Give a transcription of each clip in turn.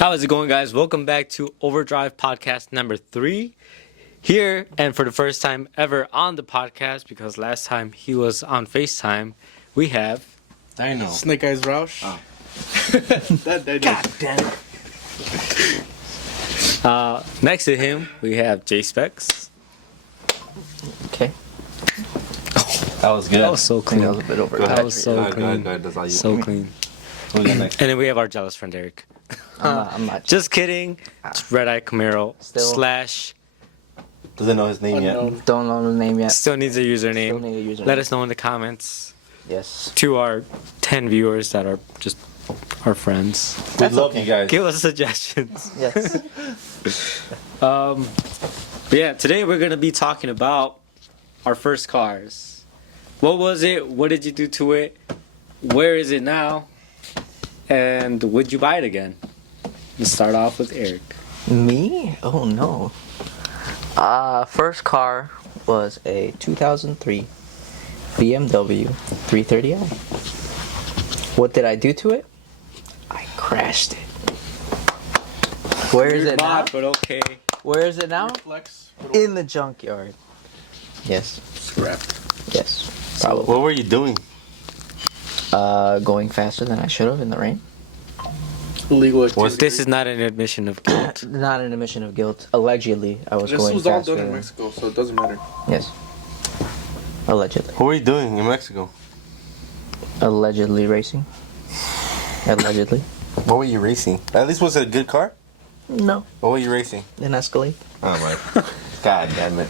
How is it going, guys? Welcome back to Overdrive podcast number 3. Here, and for the first time ever on the podcast, because last time he was on FaceTime, we have... I know. Snake Eyes Roush. Oh. God damn it. Next to him, we have J-Specs. Okay. That was good. That was so clean. That was a bit over. That was so Go clean. ahead. That's all you. So clean. Who's the next? And then we have our jealous friend, Eric. I'm not. Just kidding. It's Red Eye Camaro Still. / Doesn't know his name Unknown. Don't know the name yet. still needs a Still username. need a username. Let us know in the comments. Yes. To our 10 viewers that are just our friends. We love you guys. Give us suggestions. Yes. But yeah, today we're gonna be talking about our first cars. What was it? What did you do to it? Where is it now? And would you buy it again? Let's start off with Eric. Me? Oh no. First car was a 2003 BMW 330i. What did I do to it? I crashed it. Where is it now? Bought, but okay. Where is it now? Flex. In the junkyard. Yes. Scrap. Yes. Probably. What were you doing? Going faster than I should have in the rain. Illegal activity. This is not an admission of guilt. Not an admission of guilt. Allegedly, I was This going was all faster. done in Mexico, so it doesn't matter. Yes. Allegedly. What were you doing in Mexico? Allegedly racing. Allegedly. What were you racing? At least was it a good car? No. What were you racing? An Escalade? Oh my. God damn it.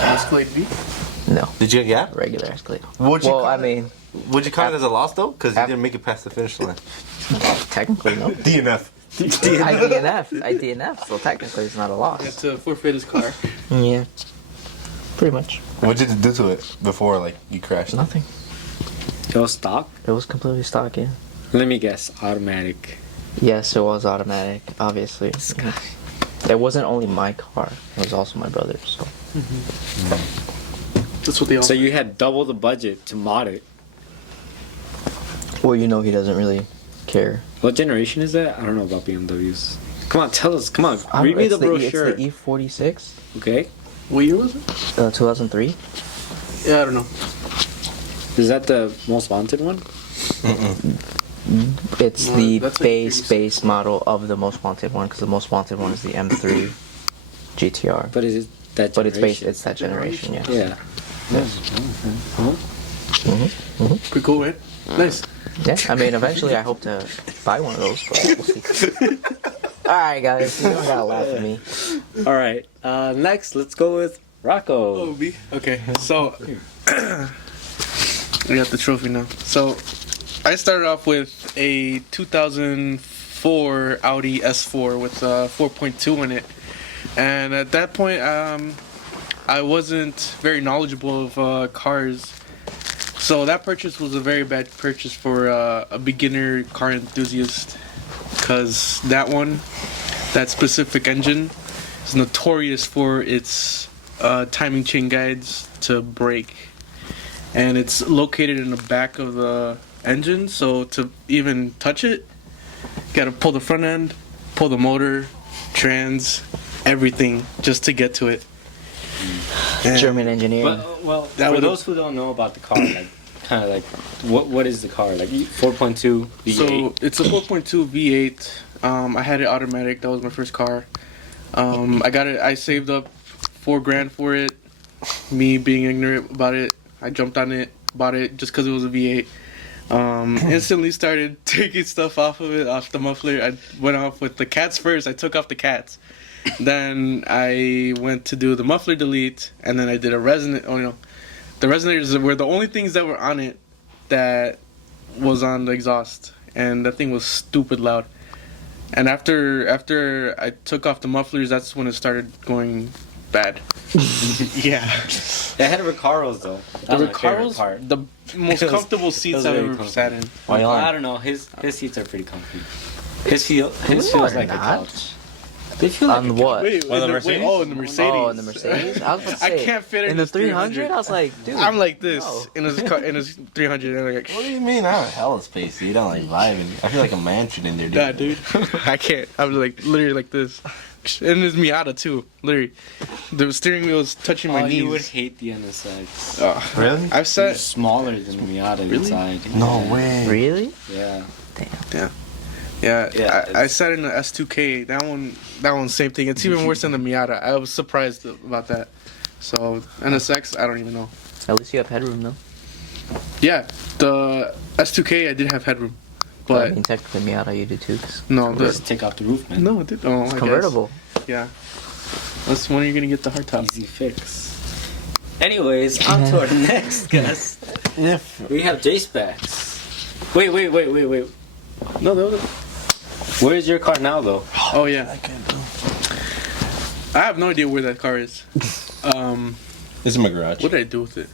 Escalade B? No. Did you get? Regular Escalade. Would you Well, call I it- mean, Would you count it as a loss though? Because you Af- didn't make it past the finish line. technically no. DNF. I DNF, so technically it's not a He had loss. to forfeit his car. Yeah. Pretty much. What did you do to it before like you crashed? Nothing. It was stock? It was completely stock, yeah. Let me guess. Automatic. Yes, it was automatic, obviously. It wasn't only my car, it was also my brother's, so. That's what they all So you had double the budget to mod it. Well, you know he doesn't really care. What generation is that? I don't know about BMWs. Come on, tell us. Come on, read me It's the brochure. It's the E46, Okay. What year was it? 2003. Yeah, I don't know. Is that the most wanted one? It's No, the that's like base model of the most wanted one, because the most wanted one is the M3 GTR. But is it that But it's generation? it's that generation, yeah. Yeah. Yes. Pretty cool, right? Nice. Yeah, I mean, eventually I hope to buy one of those, but we'll see. Alright, guys, you don't gotta laugh at me. All right. Next, let's go with Rocco. Oh, B? Okay, so... we got the trophy now. So, I started off with a 2004 Audi S4 with a 4.2 in it. And at that point, I wasn't very knowledgeable of cars. So that purchase was a very bad purchase for a beginner car enthusiast. Because that specific engine, is notorious for its timing chain guides to brake. And it's located in the back of the engine, so to even touch it, you gotta pull the front end, pull the motor, trans, everything just to get to it. And German engineering. Well, That for would've- those who don't know about the car, like, kind of like, what is the car? Like 4.2 V8? So it's a 4.2 V8. I had it automatic. That was my first car. I got it. I saved up $4,000 for it. Me being ignorant about it, I jumped on it, bought it just because it was a V8. Instantly started taking stuff off of it, off the muffler. I went off with the cats first. I took off the cats. Then I went to do the muffler delete, and then I did a resonant. Oh no, the resonators were the only things that were on it that was on the exhaust, and that thing was stupid loud. And after I took off the mufflers, that's when it started going bad. Yeah. They had Recaros though. The Recaros, the most It was- comfortable it seats was I've very ever comfy. sat in. Why you lying? I don't know. His seats are pretty comfy. His feels No, like a they're couch. They feel like On what? Wait, Oh, the in Mercedes? Oh, in the Mercedes. Oh, in the Mercedes. I was about to I say. can't fit in in the this 300. I was like, dude. I'm like this No. in his car, in his 300. And I'm like, What do you mean? I have hella space, dude. I'm like vibing. I feel like a mansion in there, dude. nah, dude. I can't. I'm like literally like this. And it's Miata too. Literally, the steering wheel is touching my Oh, knees. you would hate the NSX. Really? I've It's sat. smaller than the Miata inside. No Yeah. way. Really? Yeah. Yeah, Yeah, I it's- sat in the S2K. That one, same thing. It's even worse than the Miata. I was surprised about that. So NSX, I don't even know. At least you have headroom though. Yeah, the S2K, I did have headroom, I but mean, technically Miata you do too. 'cause no, Just take off the roof, man. no, it did. Oh, I It's guess. convertible. Yeah, that's when you're gonna get the hard top. Easy fix. Anyways, on to our next guest. Yeah. We have J-Specs. Wait. No, that was. Where is your car now, though? Oh yeah, I have no idea where that car is. This is my garage. What did I do with it?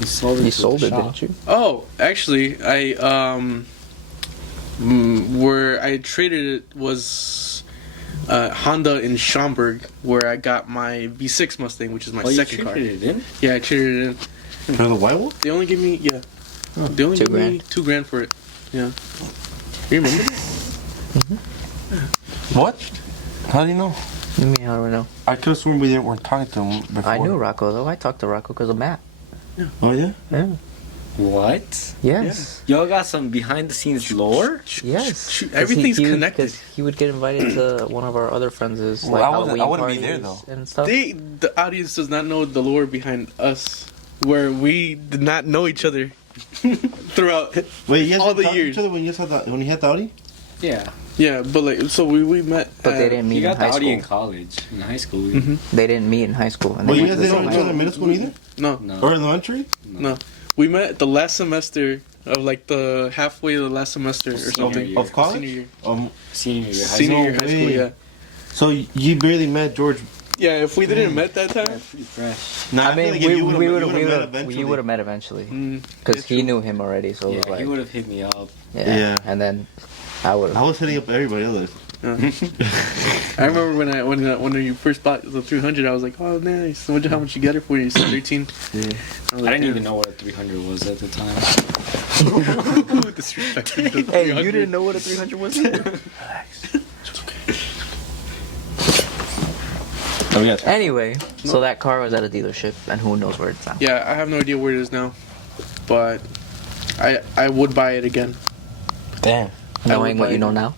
You sold You sold it, didn't you? Oh, actually, I where I traded it was Honda in Schaumburg, where I got my V6 Mustang, which is my Oh, you second car. traded it in? Yeah, I traded it in. For the white one? They only gave me they only $2 gave me grand. $2,000 for it. Yeah. You remember that? What? How do you know? I mean, I don't know. I could have sworn we weren't talking to him before. I knew Rocco though. I talked to Rocco because of Matt. Oh yeah? Yeah. What? Yes. Y'all got some behind-the-scenes lore? Yes. Shoot, 'Cause everything's he, connected. Because he would get invited to one of our other friends' Well, like I wasn't- Halloween I wouldn't be parties there, though. and stuff. The audience does not know the lore behind us, where we did not know each other throughout. Wait, you guys All didn't the talk to years. each other when you had the Audi? Yeah. Yeah, but like, so we met. But they didn't meet You in got the high Audi school. in college. In high school. Mhm. They didn't meet in high school. And Well, they you went guys to the didn't know same each other high in middle school either? No, No. Or elementary? no. We met the last semester of like the halfway of the last semester or Senior something. year. Of college? Senior year. Senior year high Senior school. year high school, way. yeah. So you barely met George. Yeah, if we didn't met that Yeah, time, pretty fresh. Nah, I mean, feel like if you would've- we you would would've met have eventually. you would have met eventually mm, because it's he true. knew him already. So it Yeah, was like, he would have hit me up. Yeah. and then I would I have. was hitting up everybody else. I remember when you first bought the 300, I was like, oh nice. I wonder how much you got it for. You said 13. Yeah. I, I didn't even know what a 300 was at the time. know. Disrespect. Hey, you didn't know what a 300 was? Oh, we got Anyway, so that car was at a dealership, and who knows where it's at. Yeah, I have no idea where it is now, but I would buy it again. Damn. Knowing what buy you know it. now.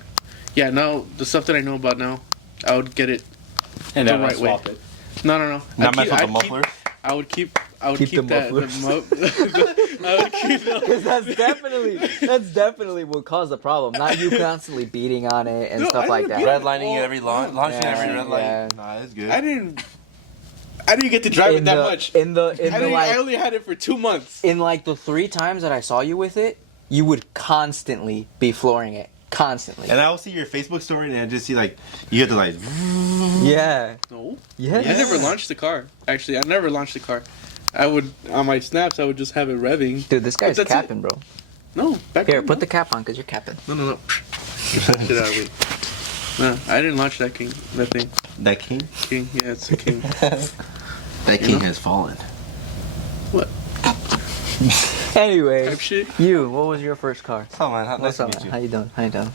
Yeah, now the stuff that I know about now, I would get it. And The then I right way. swap it. No. Not mess with the mufflers? I would keep Keep the that. mufflers. I would keep the, Because that's definitely what caused the problem. Not you constantly beating on it and No, stuff I like didn't that. beat Redlining it every launching every red light. Yeah. Nah, it's good. I didn't get to drive it that much. In the I only had it for 2 months. in like the 3 times that I saw you with it, you would constantly be flooring it. Constantly. And I will see your Facebook story and I just see like you have to like. Yeah. No, Yes. I never launched the car. Actually, I never launched the car. I would on my snaps. I would just have it revving. Dude, this guy's That's capping, bro. No, back Here, then, put no. the cap on, because you're capping. No. Get that shit out of me. No, I didn't launch that king. That thing. That king. King. Yeah, it's a king. That king has fallen. What Anyway, type shit? you, what was your first car? Oh man, nice What's to up, meet man? you. How you doing? How you doing?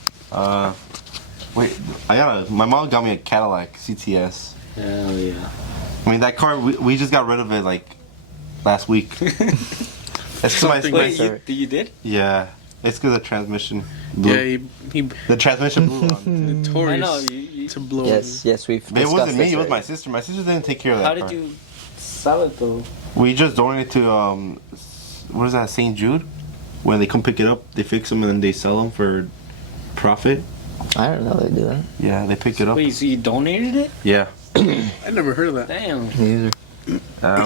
Wait, my mom got me a Cadillac CTS. Hell yeah. I mean that car we just got rid of it like last week. It's 'cause Something my, Wait, sorry. you did? yeah, it's because the transmission blew. Yeah, he The transmission blew on. notorious I know. You, to blow. Yes, we've But it discussed wasn't me, this it was my already. sister. My sister didn't take care of that how did car. you sell it though? We just donated to what is that, St. Jude? When they come pick it up, they fix them and then they sell them for profit. I don't know they do that. Yeah, they pick it up. Wait, so you donated it? Yeah. I never heard of that. Damn.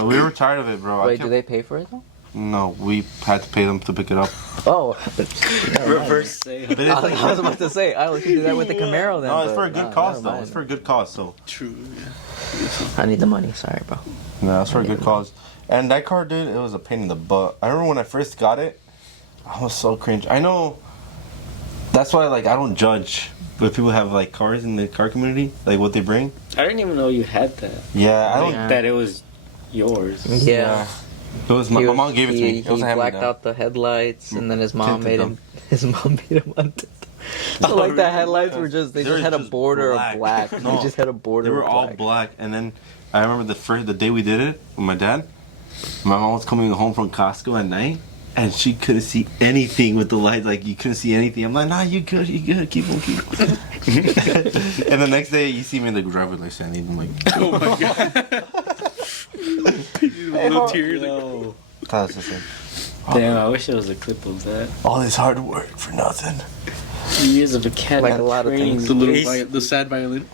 We were tired of it, bro. I Wait, do kept- they pay for it though? No, we had to pay them to pick it up. Oh, Reverse sale. But I it's was, like, I was about to say, I we could do that with the Camaro then. no, it's but for a good no, cause never though. mind. It's for a good cause, so. True. Yeah. I need the money. Sorry, bro. No, it's for a good cause. And that car, dude, it was a pain in the butt. I remember when I first got it, I was so cringe. I know. That's why, like, I don't judge But people have like cars in the car community, like what they bring. I didn't even know you had that. Yeah, I Like don't. that it was yours. Yeah. It was my mom gave it to me. It was He a blacked hand-me-down. out the headlights, and then his mom Tinted made them. him. His mom made him untint. So Oh, like the really? headlights were just they They were just had a just border black. of black. No, They just had a border. They were of all black, and then I remember the day we did it with my dad. My mom was coming home from Costco at night, and she couldn't see anything with the light. Like you couldn't see anything. I'm like, nah, you good, keep on. And the next day, you see me in the driver's license standing. I'm like, Oh my god. Little tears. Like, Yo. that was just like, Damn, I wish there was a clip of that. all this hard work for nothing. Years of a cat Like a lot of training things. the little race. the sad violin.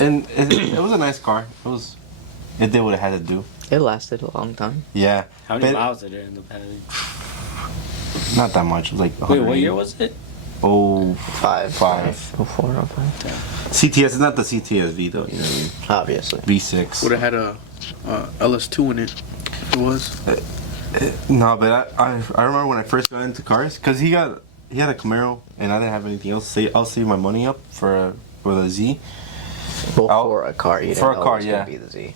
And it was a nice car. It did what it had to do. It lasted a long time. Yeah. How many But- miles did it end up having? Not that much. It was like Wait, what year was it? Oh, Five. five. Oh, 4 or 5. CTS is not the CTS-V though. You know what I mean? Obviously. V6. Would have had a LS2 in it. If it was. No, but I remember when I first got into cars, cause he had a Camaro and I didn't have anything else. I'll save my money up for the Z, Well, I'll- for a car, you for didn't a know car, it was yeah. gonna be the Z.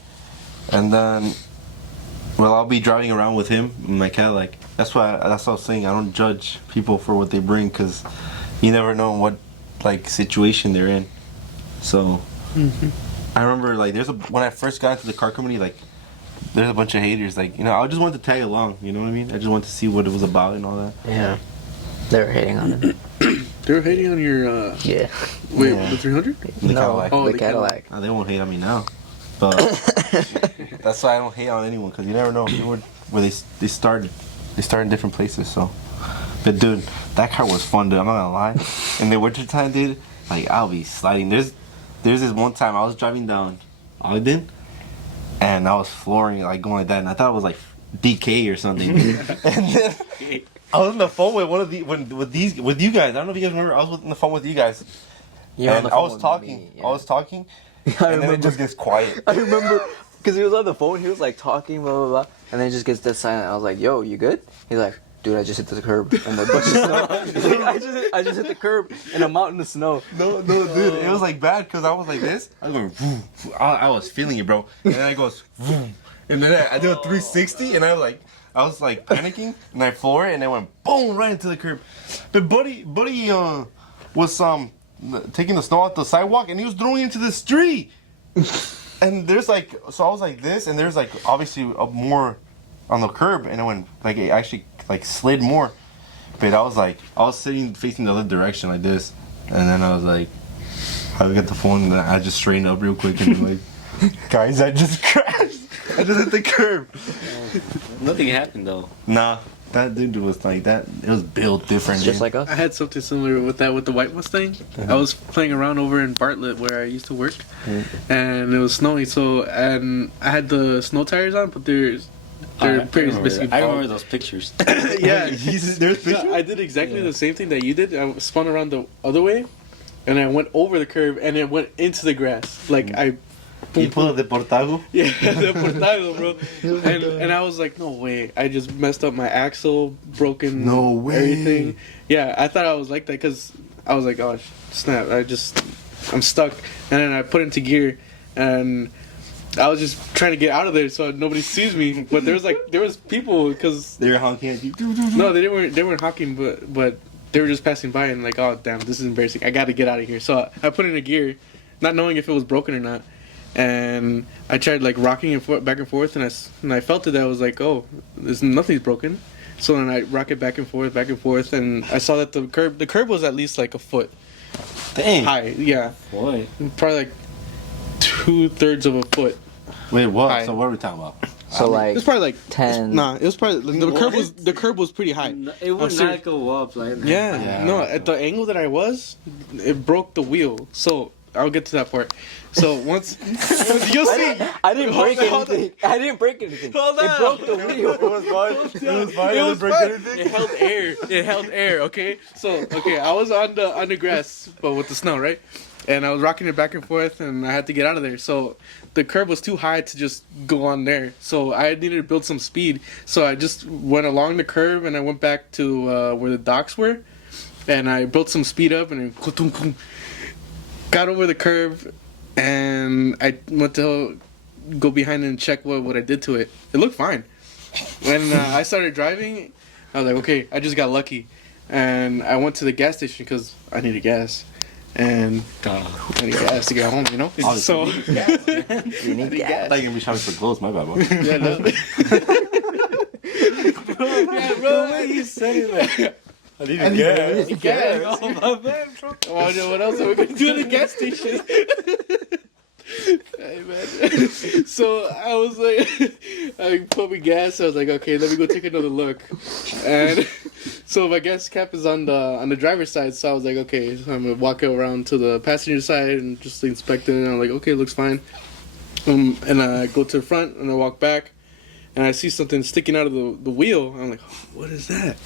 and then I'll be driving around with him in my Cadillac. That's what I was saying. I don't judge people for what they bring, cause you never know what like situation they're in. So I remember like when I first got into the car company, like there's a bunch of haters. Like I just wanted to tag along. You know what I mean? I just wanted to see what it was about and all that. Yeah. They were hating on it. They were hating on your. Yeah. Wait, Yeah. the 300? The No, Cadillac. Oh, the the Cadillac. They won't hate on me now, but that's why I don't hate on anyone because you never know where they started. They started in different places. So, but dude, that car was fun, dude. I'm not gonna lie. In the winter time, dude, like I'll be sliding. There's this one time I was driving down Ogden, and I was flooring like going like that, and I thought it was like DK or something. And then I was on the phone with one of with you guys. I don't know if you guys remember. I was on the phone with you guys. You're on And the I phone was with talking. me, I was talking. I And then remember. it just gets quiet. I remember because he was on the phone. He was like talking, blah blah blah, and then he just gets dead silent. I was like, "Yo, you good?" He's like, "Dude, I just hit the curb and the bunch of snow." He's like, I just hit the curb and I'm out in the snow. No, dude, it was like bad because I was like this. I was going, vroom, vroom. I was feeling it, bro. And then I goes, vroom. And then I do a 360, and I was like panicking, and I floor it, and I went boom right into the curb. But buddy, was taking the snow off the sidewalk, and he was throwing it into the street. And there's like, so I was like this, and there's like obviously more on the curb, and it went like it actually like slid more. But I was sitting facing the other direction like this, and then I was like, I got the phone, and I just straightened up real quick and be like, guys, I just crashed. I just hit the curb. Nothing happened though. Nah, that dude was like that. It was built different. It's just dude. like us. I had something similar with that with the white Mustang. I was playing around over in Bartlett where I used to work, and it was snowing. So and I had the snow tires on, but they're pretty basically. I remember those pictures. Yeah, There's pictures? I did exactly the same thing that you did. I spun around the other way, and I went over the curve, and it went into the grass. Like I. You pulled the Portago? Yeah, the portago, bro. And I was like, no way. I just messed up my axle, broken No way. everything. Yeah, I thought I was like that because I was like, oh, snap. I'm stuck. And then I put it into gear, and I was just trying to get out of there so nobody sees me. But there was people because They were honking at you. no, they weren't honking, but they were just passing by and like, oh damn, this is embarrassing. I got to get out of here. So I put it in a gear, not knowing if it was broken or not. And I tried like rocking it back and forth, and I felt it. I was like, oh, nothing's broken. So then I rock it back and forth, and I saw that the curb was at least like a foot Dang. high. Yeah, Boy. probably like 2/3 of a foot. Wait, what? Hi. So what are we talking about? So It was like probably like 10. Nah, it was probably the curb was pretty high. It would serious. not go up like that. Yeah, Yeah. no, at the angle that I was, it broke the wheel. So I'll get to that part. So once you'll see, I didn't Hold break on. anything. I didn't break anything. Hold It on. broke the wheel. It was fine. It was fine. It I was didn't break fun. anything. It held air. It held air. Okay. So I was on the grass, but with the snow, right? And I was rocking it back and forth, and I had to get out of there. So the curb was too high to just go on there. So I needed to build some speed. So I just went along the curb, and I went back to where the docks were, and I built some speed up, and then got over the curb, and I went to go behind and check what I did to it. It looked fine. When I started driving, I was like, okay, I just got lucky. And I went to the gas station because I needed gas. And I need gas to get home, you know? So, You need I gas. thought you were gonna be shopping for clothes. My bad, boy. yeah, no. Yeah, bro, the way you said it, like, I need gas. Oh, my bad, bro. Oh, no, what else are we going to do at the gas station? Hey, man. So I was like, I put my gas. I was like, okay, let me go take another look. And so my gas cap is on the driver's side. So I was like, okay, so I'm gonna walk around to the passenger side and just inspect it. And I'm like, okay, it looks fine. And I go to the front and I walk back, and I see something sticking out of the wheel. I'm like, what is that?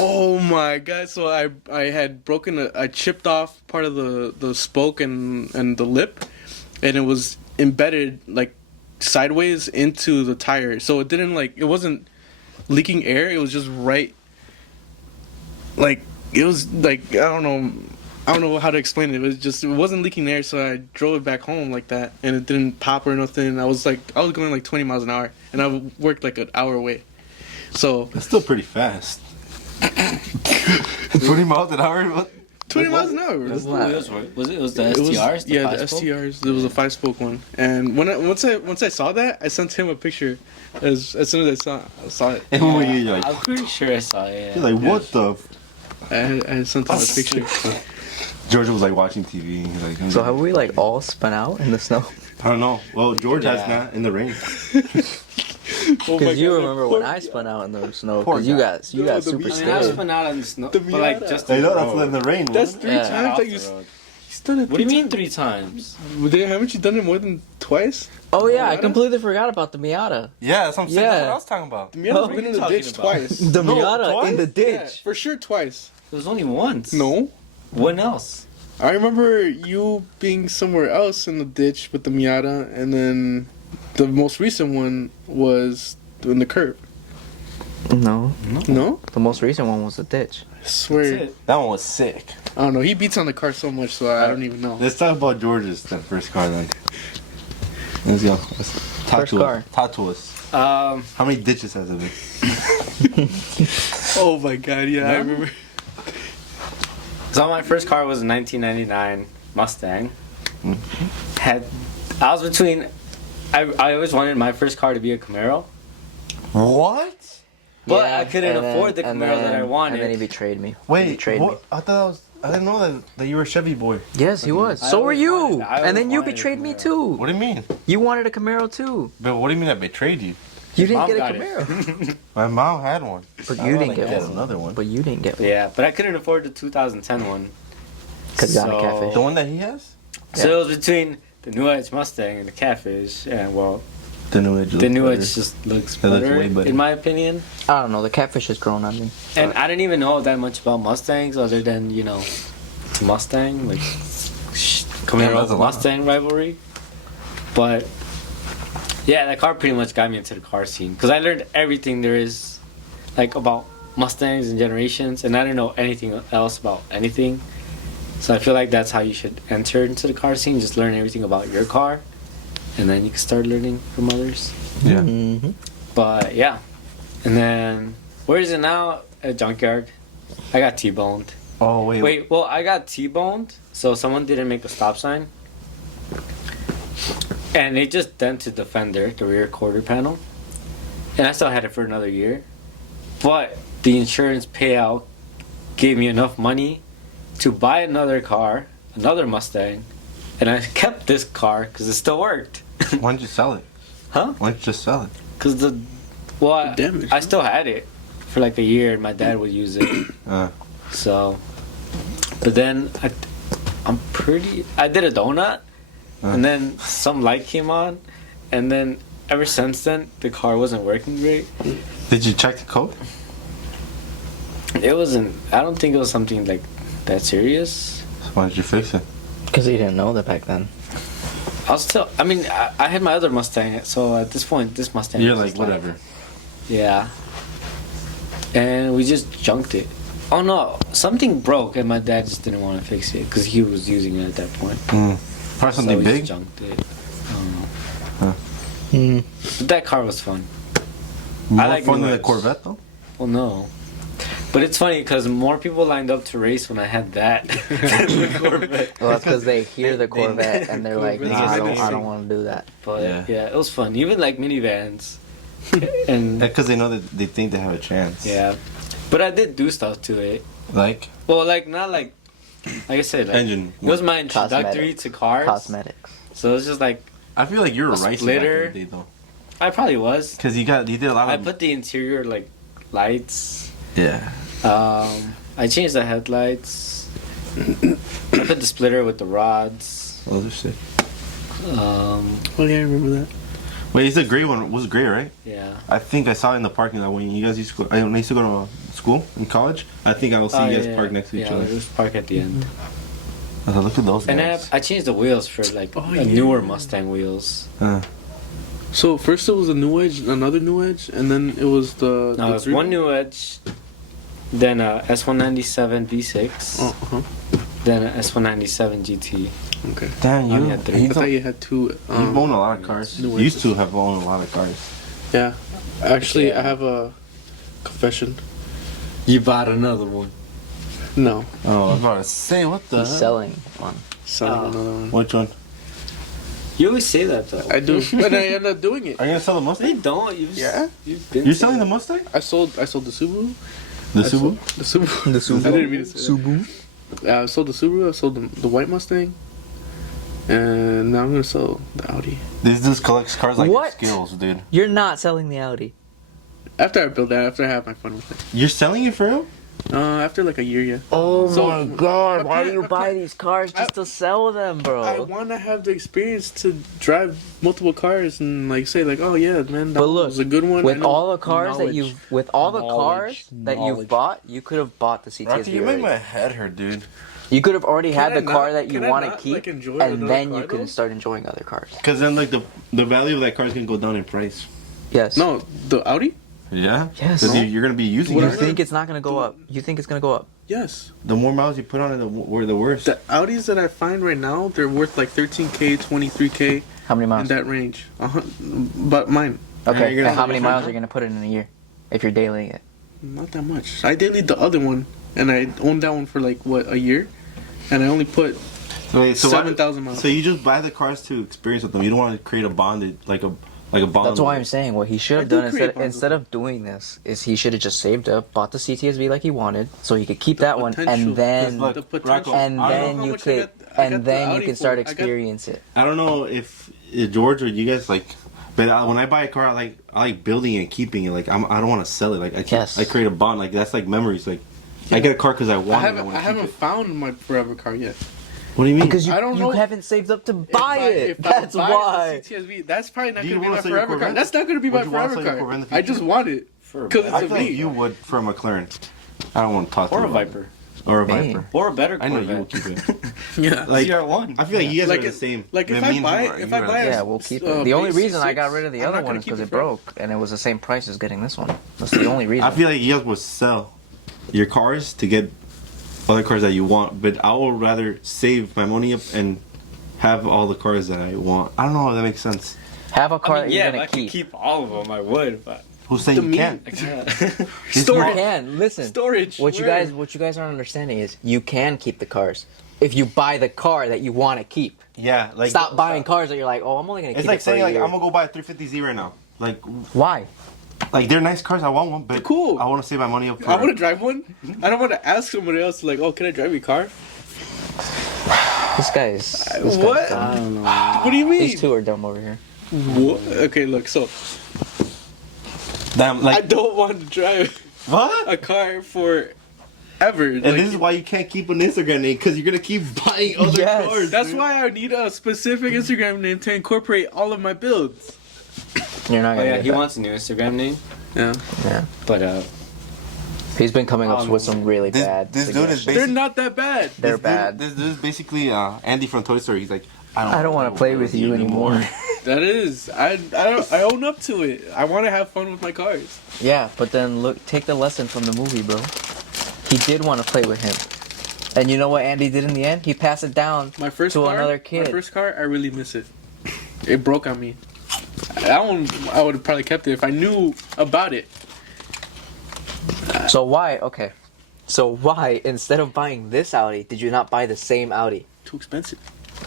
Oh my god! So I had broken I chipped off part of the spoke and the lip, and it was embedded like sideways into the tire. So it didn't it wasn't leaking air. It was just right. Like it was like I don't know how to explain it. It wasn't leaking air. So I drove it back home like that, and it didn't pop or nothing. I was going like 20 miles an hour, and I worked like an hour away. So That's still pretty fast. 20 miles an hour? What? 20 miles an hour. What wheels were it? Was it the It was- STRs? yeah, the 5-spoke? STRs. There was a 5-spoke one, and once I saw that, I sent him a picture. As soon as I saw it, And what were you like? I'm pretty sure I saw it. You're like, what the? I sent him a picture. George was like watching TV. He's like, So have we like all spun out in the snow? I don't know. Well, George has Yeah. not in the rain. Oh my Because you God, remember poor when I guy. spun out in the snow. Poor Because you guy. got No, the super beach- I mean, I've scared. spun out on the snow, The but like Miata. just I know the that's road. in the rain. That's wasn't 3 Yeah. times Off that the you road. done it. What do you mean 3 times? Haven't you done it more than twice? Oh yeah, I Miata? completely forgot about the Miata. Yeah, that's what I'm saying. Yeah. That's what I was talking about. The Miata's Oh, been what in are the you ditch talking about? twice. The No, Miata twice? in the Yeah, ditch. for sure twice. It was only once. No. When else? I remember you being somewhere else in the ditch with the Miata, and then the most recent one was in the curb. No, No? the most recent one was the ditch. I That's swear. it. That one was sick. I don't know. He beats on the car so much, so I don't even know. Let's talk about George's first car then. Let's go. Talk First to car. us. Talk to us. How many ditches has it been? Oh my god, yeah, I remember. So my first car was a 1999 Mustang. I was between. I always wanted my first car to be a Camaro, What? but Yeah, I couldn't and afford the then- Camaro that I wanted. And then he betrayed me. He Wait, betrayed what? me. I thought I didn't know that you were a Chevy boy. Yes, he was. I So were always you. wanted- I And then always you wanted a betrayed me Camaro. too. What do you mean? You wanted a Camaro too. But what do you mean I betrayed you? You didn't Mom get a got it. Camaro. My mom had one. But I you wanna didn't get one. another one. But you didn't get one. Yeah, but I couldn't afford the 2010 one. Because you got a catfish. The one that he has? So it was between the New Edge Mustang and the Catfish. And well, The new Edge. the New Edge just looks It looks better, way better. in my opinion. I don't know. The catfish has grown on me. And I didn't even know that much about Mustangs other than, it's a Mustang, like Camaro that's a lot. Mustang rivalry. But yeah, that car pretty much got me into the car scene because I learned everything there is, like about Mustangs and generations, and I didn't know anything else about anything. So I feel like that's how you should enter into the car scene. Just learn everything about your car, and then you can start learning from others. Yeah. Mm-hmm. But yeah, and then where is it now? At a junkyard. I got T-boned. Oh, wait. Wait, well, I got T-boned, so someone didn't make a stop sign. And they just dented the fender, the rear quarter panel. And I still had it for another year. But the insurance payout gave me enough money to buy another car, another Mustang. And I kept this car because it still worked. Why didn't you sell it? Huh? Why didn't you just sell it? Because The damage, I huh? still had it for like a year and my dad would use it. So, but then I did a donut, and then some light came on, and then ever since then the car wasn't working great. Did you check the code? It wasn't. I don't think it was something like that serious. So why did you fix it? Because he didn't know that back then. I was still. I mean, I had my other Mustang, so at this point, this Mustang. You're was like, just whatever. Yeah. And we just junked it. Oh no, something broke and my dad just didn't want to fix it because he was using it at that point. Probably So something he big. just junked it. I don't know. But that car was fun. More like fun new than the edge. Corvette though. Well, no. But it's funny because more people lined up to race when I had that than the Corvette. Well, that's because they hear the Corvette and they're like, Corvette's nah, I amazing. don't want to do that. But Yeah. yeah, it was fun. Even like minivans. And Because they know that they think they have a chance. yeah. But I did do stuff to it. Like Well, like, not like I said, like, engine. it was my introductory Cosmetics. to cars. Cosmetics. So it was just like, I feel like you're a A racer back splitter. in the day though. I probably was. Because you did a lot I of. put the interior, like, lights. Yeah. I changed the headlights. I put the splitter with the rods. Those are sick. Oh yeah, I remember that. Wait, it's the gray one. It was gray, right? Yeah. I think I saw it in the parking lot when you guys used to go. When I used to go to school in college. I think I will see Oh, you guys yeah, park next to each yeah, other. it was parked at the end. I was like, look at those And guys. I changed the wheels for like Oh, a yeah. newer Mustang wheels. So first it was a new edge, another new edge, and then it was the. No, the it's three- one new Edge, then a S197 V6, Oh, uh-huh. then a S197 GT. Okay. Damn, I only had three. I you thought you had two. you own a lot of cars. new You used to have owned a lot of cars. Yeah. Actually, Yeah. I have a confession. You bought another one. No, Oh, I was about to say, what the He's hell? selling one. selling Oh. another one. Which one? You always say that though. I do, but I end up doing it. Are you gonna sell the Mustang? They don't. You've, Yeah? You've been You're selling the Mustang? I sold the Subaru. The I Subaru? sold The Subaru. The Subaru. I didn't mean to say Subaru. that. I sold the Subaru. I sold the white Mustang. And now I'm gonna sell the Audi. This collects cars like What? skills, dude. You're not selling the Audi. After I build that, after I have my fun with it. You're selling it for real? After like a year, yeah. Oh So- my god, why my do you plan- buy these cars just to sell them, I bro? want to have the experience to drive multiple cars and like say like, oh yeah, man, that But one look, was a good one. I With know all the cars that knowledge. you've, with all the Knowledge, cars that knowledge. you've bought, you could have bought the Rocky, CTSV you make already. my head hurt, dude. You could have already Can had I the car not- that you can I want to not, keep, like, enjoy and another then car, you can though? start enjoying other cars. Because then, like, the value of that car is gonna go down in price. Yes. No, the Audi. Yeah? Yes. Because No. you're gonna be using What You it. I'm think it's not gonna go up? You think it's gonna go up? Yes. The more miles you put on it, the worse. The Audis that I find right now, they're worth like 13K, 23K How many in miles? that range. But mine, you're Okay. gonna And how sell many your miles car? are you gonna put in a year if you're dailying it? not that much. I dated the other one, and I owned that one for like what, a year, and I only put Wait, so 7,000 miles. So you just buy the cars to experience with them. You don't want to create a bond, like a bond. That's why I'm saying what he should I have do done create instead bonds instead with of doing this is he should have just saved up, bought the CTSV like he wanted, so he could keep that one, potential, and then Look, the potential. Rocco, and I don't know then how you much I could got- I got and the then you Audi can for- start I got- experience it. I don't know if George or you guys like, but when I buy a car, I like building it and keeping it. Like I don't want to sell it. Like Yes. I create a bond. Like that's like memories. Like I get a car because I I want it. haven't, wanna I keep haven't it. found my forever car yet. What do you mean? Because I don't you know. haven't saved up to buy it. If I That's buy why. the CTSV, that's probably not Do you going to be wanna my sell your forever car. Corvette? That's not going to be my Would you wanna forever sell your car. Corvette in the I future? just want it For a because I it's feel a like V. you would for a McLaren. I don't want to talk to or you a about Viper. or a Dang. Viper. Or a better I know you will Corvette. keep it. Yeah. Like CR1. I feel like you guys Like are the it- same. like if It I means buy- you are- if you I are buy the a- Yeah, we'll keep Uh, it. The only base reason I got six, rid of the I'm other not one gonna is keep because it it forever. broke, and it was the same price as getting this one. That's the only reason. I feel like you guys would sell your cars to get other cars that you want, but I would rather save my money up and have all the cars that I want. I don't know if that makes sense. Have a car I mean, that yeah, you're if gonna I could keep. keep all of them, I would, but Who's saying The you mean- can't? I can't. You Storage. can listen. Storage. What you Where? guys aren't understanding is you can keep the cars if you buy the car that you want to keep. Yeah, like Stop buying cars that you're like, oh, I'm only gonna It's keep like it for saying a like year. I'm gonna go buy a 350Z right now. Why? Like they're nice cars. I want one, but Cool. I want to save my money up. For I want to drive one. I don't want to ask somebody else like, oh, can I drive your car? This guy's. This What? Guy's dumb. I don't know. What do you mean? These two are dumb over here. What? Okay, look. So Damn, I like don't want to drive what? a car for ever. And Like, this is why you can't keep an Instagram name because you're gonna keep buying other Yes. cars. that's dude. why I need a specific Instagram name to incorporate all of my builds. You're not Oh gonna yeah, get he that. wants a new Instagram name, Yeah. Yeah. but He's been coming up with some really This- bad. this dude is suggestions. They're not that bad. They're This dude- bad. This dude is basically Andy from Toy Story. He's like, I don't want to play with you anymore. That is. I own up to it. I want to have fun with my cars. Yeah, but then look, take the lesson from the movie, bro. he did want to play with him. And you know what Andy did in the end? He passed it down My first to car, another kid. My first car, I really miss it. It broke on me. That one, I would have probably kept it if I knew about it. So why? Okay. So why, instead of buying this Audi, did you not buy the same Audi? Too expensive.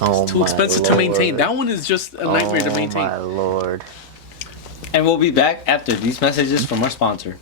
Oh It's too my expensive Lord. to maintain. That one is just a nightmare to Oh maintain. my Lord. And we'll be back after these messages from our sponsor.